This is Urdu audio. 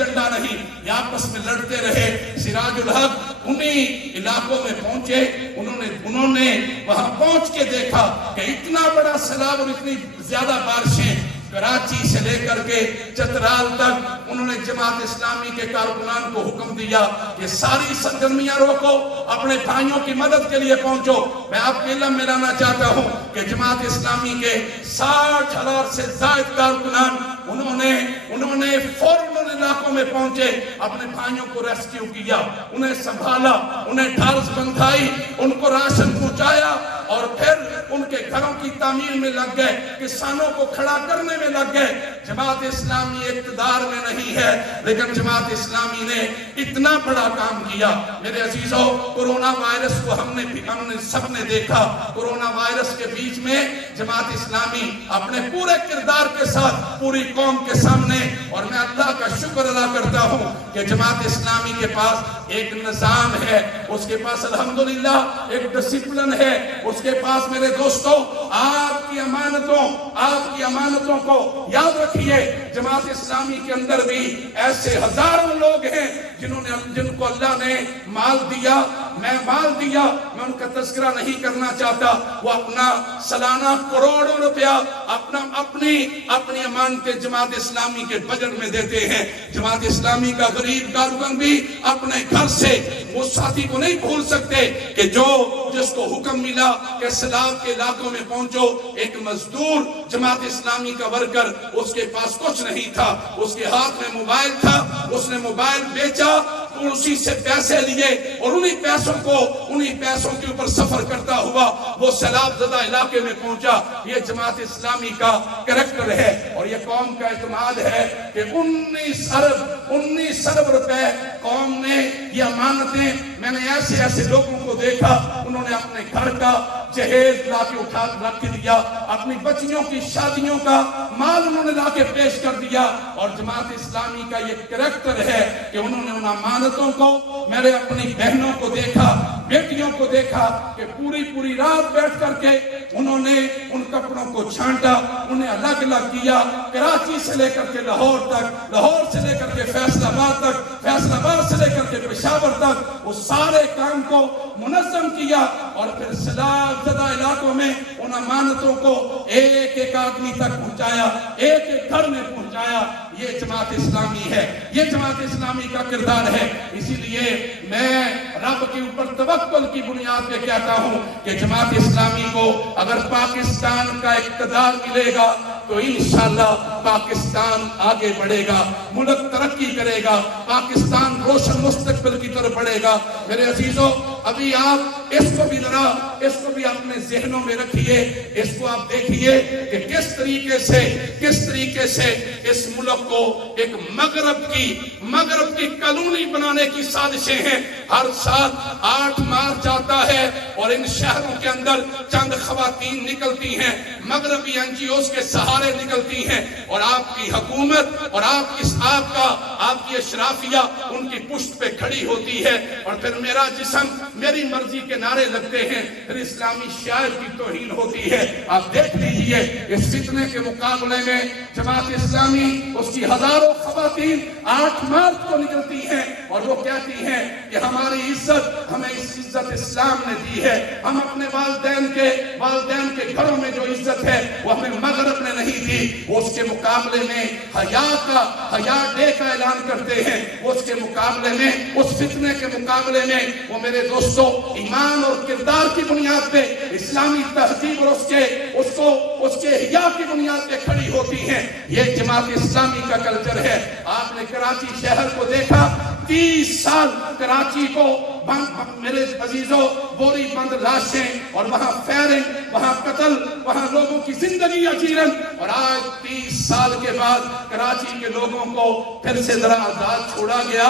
جھنڈا نہیں، یہ آپس میں لڑتے رہے۔ سراج الحق انہی علاقوں میں پہنچے، انہوں نے وہاں پہنچ کے دیکھا کہ اتنا بڑا سیلاب اور اتنی زیادہ بارشیں، کراچی سے لے کر کے چترال تک انہوں نے جماعت اسلامی کے کارکنان کو حکم دیا کہ ساری سرگرمیاں روکو، اپنے بھائیوں کی مدد کے لیے پہنچو۔ میں آپ کے علم میں لانا چاہتا ہوں کہ جماعت اسلامی کے 60,000 سے زائد کارکنان انہوں نے فوراً علاقوں میں پہنچے، اپنے بھائیوں کو ریسکیو کیا، انہیں سنبھالا، انہیں ڈھالس بندھائی، ان کو راشن پہنچایا، اور پھر ان کے گھروں کی تعمیر میں لگ گئے، کسانوں کو کھڑا کرنے میں لگ گئے۔ جماعت اسلامی اقتدار میں نہیں ہے، لیکن جماعت اسلامی نے اتنا بڑا کام کیا۔ میرے عزیزوں، کورونا وائرس کو ہم نے سب نے دیکھا۔ کورونا وائرس کے بیچ میں جماعت اسلامی اپنے پورے کردار کے ساتھ پوری قوم کے سامنے، اور میں اللہ کا شکر ادا کرتا ہوں کہ جماعت اسلامی کے پاس ایک نظام ہے، اس کے پاس الحمدللہ ایک ڈسپلن ہے، اس کے پاس میرے دوستوں آپ کی امانتوں کو یاد رکھیے۔ جماعت اسلامی کے اندر بھی ایسے ہزاروں لوگ ہیں جن کو اللہ نے مال دیا، میں ان کا تذکرہ نہیں کرنا چاہتا، وہ اپنا سالانہ کروڑوں روپیہ اپنی امانتیں جماعت اسلامی کے بجٹ میں دیتے ہیں۔ جماعت اسلامی کا غریب کارکن بھی اپنے گھر سے اس ساتھی کو نہیں بھول سکتے کہ جس کو حکم ملا کہ سیلاب کے علاقوں میں پہنچو، ایک مزدور جماعت اسلامی کا ورکر، اس کے پاس کچھ نہیں تھا، اس کے ہاتھ میں موبائل تھا، اس نے موبائل بیچا، اسی سے پیسے لیے، اور انہی پیسوں کے اوپر سفر کرتا ہوا وہ سیلاب زدہ علاقے میں پہنچا۔ یہ جماعت اسلامی کا کریکٹر ہے، اور یہ قوم کا اعتماد ہے کہ 19 ارب روپے قوم نے یہ امانتیں، میں نے ایسے لوگوں کو دیکھا، انہوں نے اپنے گھر کا جہیز لا کے اٹھا رکھ دیا، اپنی بچیوں کی شادیوں کا مال انہوں نے لا کے پیش کر دیا۔ اور جماعت اسلامی کا یہ کریکٹر ہے کہ انہوں نے ان امانتوں کو، میں نے اپنی بہنوں کو دیکھا، بیٹیوں کو دیکھا کہ پوری رات بیٹھ کر کے انہوں نے ان کپڑوں کو چھانٹا، انہیں الگ کیا، کراچی سے لے کر کے لاہور تک، لاہور سے لے کر کے فیصل آباد تک، فیصل آباد سے لے کر کے پشاور تک، وہ سارے کام کو منظم کیا، اور پھر سیلاب زدہ علاقوں میں ان امانتوں کو ایک آدمی تک پہنچایا، ایک گھر میں پہنچایا۔ یہ جماعت اسلامی ہے، یہ جماعت اسلامی کا کردار ہے۔ اسی لیے میں رب کے اوپر توکل کی بنیاد پہ کہتا ہوں کہ جماعت اسلامی کو اگر پاکستان کا اقتدار ملے گا تو انشاءاللہ پاکستان آگے بڑھے گا، ملک ترقی کرے گا، پاکستان روشن مستقبل کی طرف بڑھے گا۔ میرے عزیزوں، ابھی آپ اس کو بھی اپنے ذہنوں میں رکھیے، اس کو آپ دیکھیے کہ کس طریقے سے اس ملک کو ایک مغرب کی کالونی بنانے کی سازشیں ہیں۔ ہر سال 8 مارچ آتا ہے اور ان شہروں کے اندر چند خواتین نکلتی ہیں، مغربی NGOs کے سہارے نکلتی ہیں، اور آپ کی حکومت اور آپ کی اشرافیہ ان کی پشت پہ کھڑی ہوتی ہے، اور پھر میرا جسم میری مرضی کے نعرے لگتے ہیں، پھر اسلامی شاعر کی توہین ہوتی ہے۔ آپ دیکھ لیجئے اس فتنے کے مقابلے میں جماعت اسلامی، اس کی ہزاروں خواتین 8 مارچ کو نکلتی ہیں اور وہ کہتی ہیں کہ ہماری عزت، ہمیں اس عزت اسلام نے دی ہے، ہم اپنے والدین کے گھروں میں جو عزت ہے وہ ہمیں مغرب نے نہیں دی۔ وہ اس کے مقابلے میں حیا ڈے کا اعلان کرتے ہیں، وہ اس کے مقابلے میں، اس فتنے کے مقابلے میں وہ میرے دوستوں ایمان اور کردار کی بنیاد پہ، اسلامی تہذیب اور اس کے حیا کی بنیاد پہ کھڑی ہوتی ہیں۔ یہ جماعت اسلامی کا کلچر ہے۔ آپ نے کراچی شہر کو دیکھا، 30 سال کراچی کو میرے عزیزوں بوری بند لاشیں، اور وہاں فائرنگ، وہاں قتل، وہاں لوگوں کی زندگی اجیرن، اور آج 30 سال کے بعد کراچی کے لوگوں کو پھر سے ذرا آزاد چھوڑا گیا۔